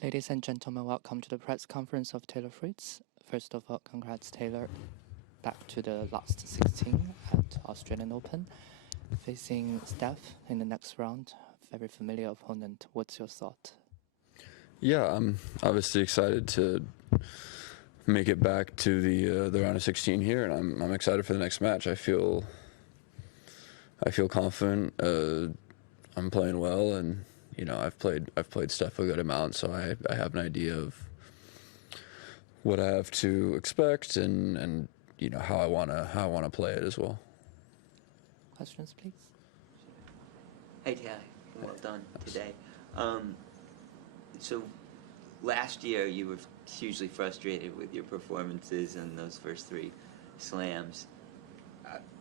Ladies and gentlemen, welcome to the press conference of Taylor Fritz. First of all, congrats Taylor, back to the last 16 at Australian Open. Facing Steph in the next round, very familiar opponent. What's your thought? Yeah, I'm obviously excited to make it back to the round of 16 here, and I'm excited for the next match. I feel confident. I'm playing well, and I've played Steph a good amount, so I have an idea of what I have to expect and how I wanna play it as well. Questions, please. Hey, Taylor. Well done today. So last year you were hugely frustrated with your performances in those first three slams.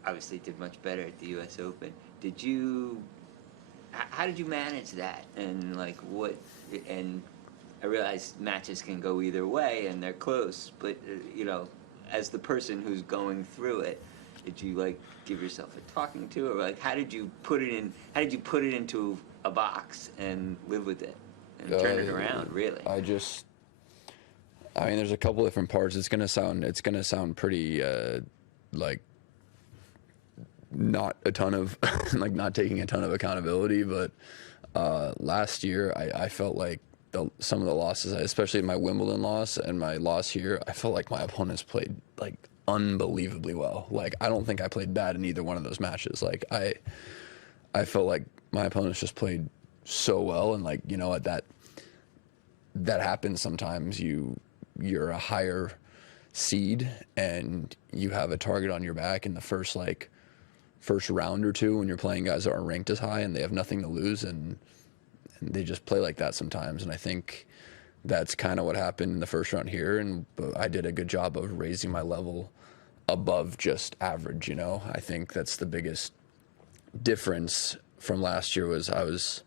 Obviously did much better at the U.S. Open. How did you manage that? And and I realize matches can go either way and they're close, but as the person who's going through it, did you give yourself a talking to, or how did you put it in? How did you put it into a box and live with it and turn it around? Really? There's a couple different parts. It's gonna sound pretty not a ton of not taking a ton of accountability, but last year I felt like some of the losses, especially my Wimbledon loss and my loss here, I felt like my opponents played unbelievably well. I don't think I played bad in either one of those matches. I felt like my opponents just played so well, and what, that happens sometimes. You're a higher seed and you have a target on your back in the first round or two when you're playing guys that aren't ranked as high and they have nothing to lose, and they just play like that sometimes. And I think that's kind of what happened in the first round here, and I did a good job of raising my level above just average. I think that's the biggest difference from last year. Was I was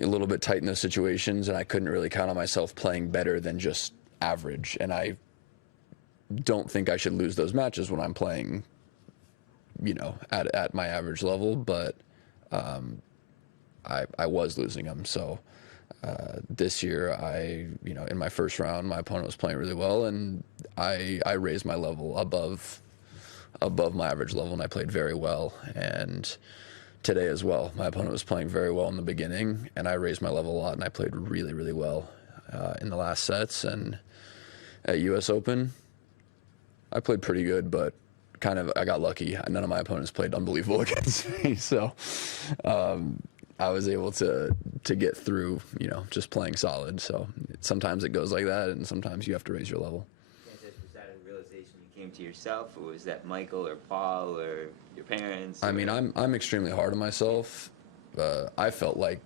a little bit tight in those situations, and I couldn't really count on myself playing better than just average. And I don't think I should lose those matches when I'm playing at my average level, but I was losing them. So this year, in my first round, my opponent was playing really well, and I raised my level above my average level, and I played very well. And today as well, my opponent was playing very well in the beginning, and I raised my level a lot, and I played really, really well in the last sets. And at U.S. Open, I played pretty good, but I got lucky. None of my opponents played unbelievable against me, so I was able to get through, just playing solid. So sometimes it goes like that, and sometimes you have to raise your level. Was that a realization you came to yourself, or was that Michael or Paul or your parents? I'm extremely hard on myself. I felt like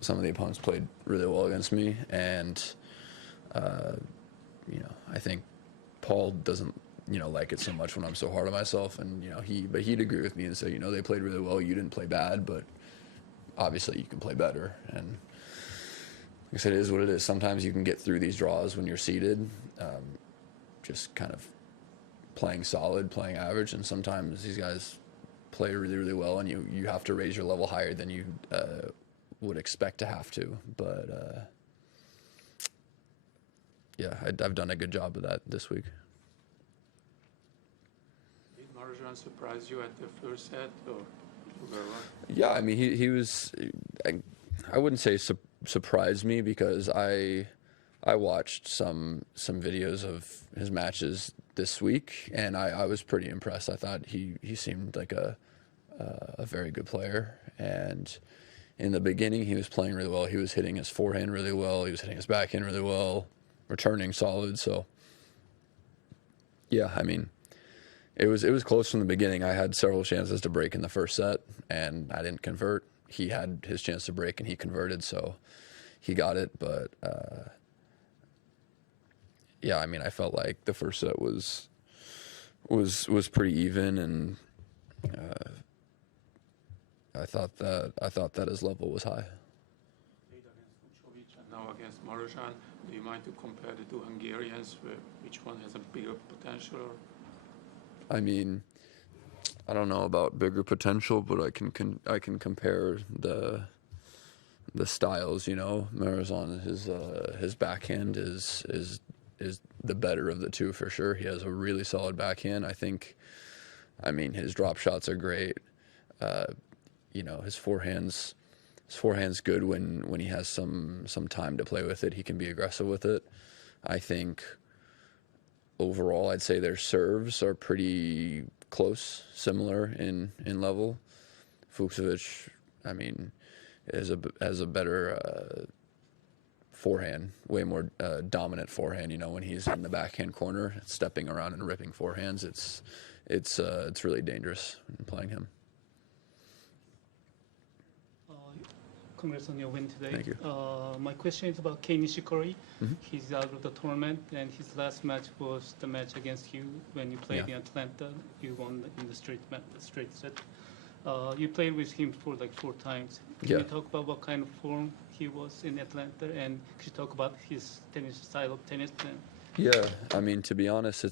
some of the opponents played really well against me, and I think Paul doesn't like it so much when I'm so hard on myself, and he'd agree with me and say, they played really well, you didn't play bad, but obviously you can play better. And I said, it is what it is. Sometimes you can get through these draws when you're seeded, just kind of playing solid, playing average, and sometimes these guys play really, really well, and you have to raise your level higher than you would expect to have to. But yeah, I've done a good job of that this week. Did Marozsán surprise you at the first set, or you were wrong? Yeah, he was. I wouldn't say surprised me, because I watched some videos of his matches this week, and I was pretty impressed. I thought he seemed like a very good player, and in the beginning he was playing really well. He was hitting his forehand really well. He was hitting his backhand really well, returning solid. So yeah, it was close from the beginning. I had several chances to break in the first set, and I didn't convert. He had his chance to break, and he converted, so he got it. But yeah, I felt like the first set was pretty even, and I thought that his level was high. Played against Vucevic and now against Marozsán. Do you mind to compare the two Hungarians? Which one has a bigger potential? I don't know about bigger potential, but I can compare the styles. Marozsán, his backhand is the better of the two for sure. He has a really solid backhand. I mean, his drop shots are great. His forehand's good when he has some time to play with it. He can be aggressive with it. I think overall, I'd say their serves are pretty close, similar in level. Fucsovics, I mean, has a better forehand, way more dominant forehand. When he's in the backhand corner, stepping around and ripping forehands, it's really dangerous in playing him. Congrats on your win today. Thank you. My question is about Kei Nishikori. Mm-hmm. He's out of the tournament, and his last match was the match against you when you played in Atlanta. You won in the straight set. You played with him for like 4 times. Can you talk about what kind of form he was in Atlanta, and could you talk about his style of tennis? Yeah, I mean, to be honest,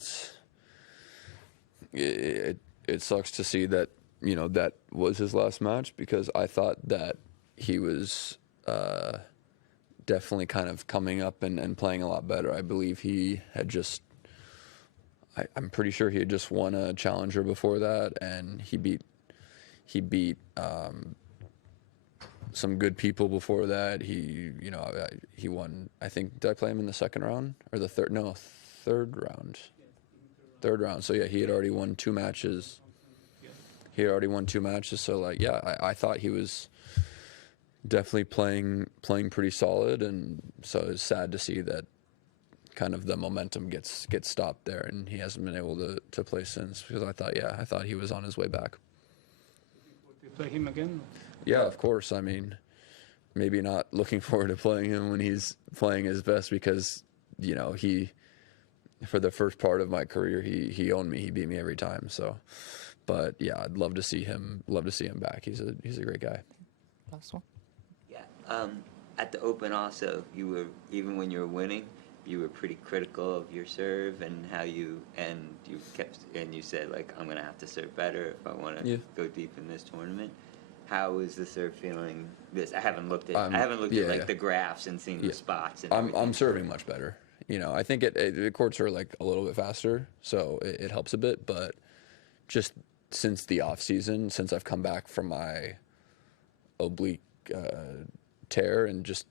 it sucks to see that that was his last match, because I thought that he was definitely kind of coming up and playing a lot better. I believe he had I'm pretty sure he had just won a challenger before that, and he beat some good people before that. He won, I think, did I play him in the second round or the third? No, third round. Third round. So yeah, he had already won 2 matches. So I thought he was definitely playing pretty solid, and so it's sad to see that kind of the momentum gets stopped there, and he hasn't been able to play since, because I thought he was on his way back. Do you play him again? Yeah, of course. I mean, maybe not looking forward to playing him when he's playing his best, because he, for the first part of my career, he owned me. He beat me every time. So, but yeah, I'd love to see him back. He's a great guy. Last one. Yeah. At the Open also, even when you were winning, you were pretty critical of your serve and you said, like, I'm gonna have to serve better if I want to go deep in this tournament. How is the serve feeling? I haven't looked at like the graphs and seen the spots. And I'm serving much better. I think the courts are like a little bit faster, so it helps a bit. But just since the off season, since I've come back from my oblique tear, and just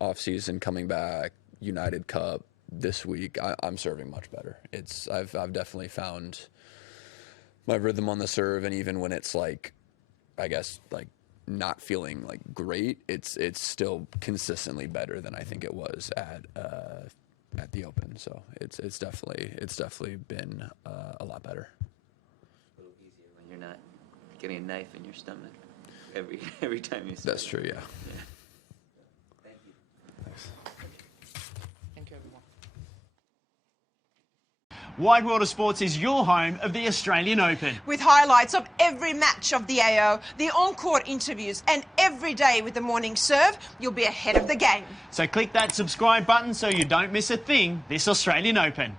off season coming back, United Cup this week, I'm serving much better. I've definitely found my rhythm on the serve, and even when it's like, I guess, like not feeling like great, it's still consistently better than I think it was at the Open. So it's definitely been a lot better. A little easier when you're not getting a knife in your stomach every time you serve. That's true. Yeah. Thank you. Thanks. Thank you, everyone. Wide World of Sports is your home of the Australian Open. With highlights of every match of the AO, the on-court interviews, and every day with the morning serve, you'll be ahead of the game. So click that subscribe button so you don't miss a thing this Australian Open.